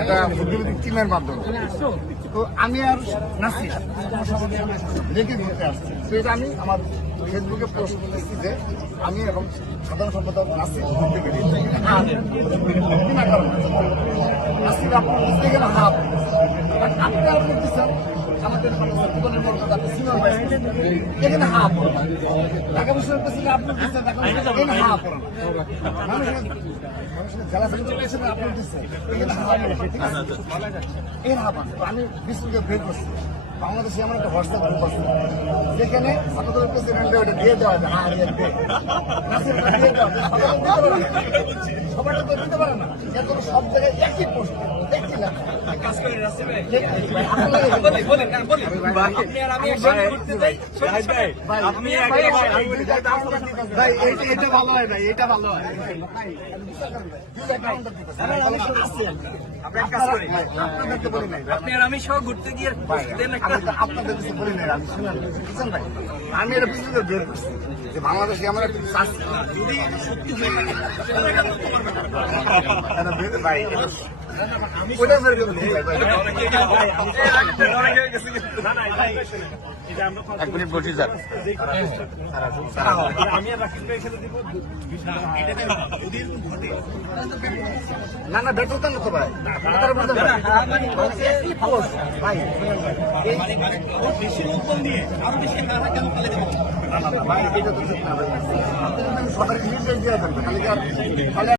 একটা বুদ্ধিবৃত্তিক টিমের মাধ্যমে। তো আমি আর নাসি রেখে ঘুরতে আসছি। তো এটা আমি আমার ফেসবুকে পোস্ট করতেছি যে আমি এবং সাধারণ সম্পাদক নাসি ঘুরতে বেরিয়েছি। বিনা কারণে নাসির আপনার বুঝতে গেলে হাফ আপনি আর করতেছেন আমাদের জীবনের মর্যাদা সিনিয়র ভাই এখানে হাফ টাকা পয়সা পেয়েছিলেন আপনি দিচ্ছেন এখানে হাফ মানুষের জেলা থেকে চলে এসেছেন আপনি দিচ্ছেন এখানে হাফ ঠিক আছে এর হাফ তো আমি বিশ্বকে বের করছি। বাংলাদেশে আমার একটা হোয়াটসঅ্যাপ গ্রুপ আছে যেখানে আমাদের প্রেসিডেন্টে ওটা দিয়ে দেওয়া যায় সবাইটা তো দিতে পারে না এখন সব জায়গায় একই পোস্ট একই লেখা কাজ করে এটা ভালো হয় না এটা ভালো হয় আপনি আর আমি সহ ঘুরতে গিয়ে আপনাদের কিছু বলি নাই আমি শুনেন বুঝছেন ভাই আমি এটা বুঝতে বের করছি যে বাংলাদেশে আমার একটা যদি সত্যি ভাই ওটা বের করে এক মিনিট বসি স্যার না না বের করতেন না তো ভাই ভাই বেশি উত্তম দিয়ে আরো বেশি কেন ফেলে দেবো ভাই এটা তো সরকারি নির্দেশ দেওয়া থাকবে তাহলে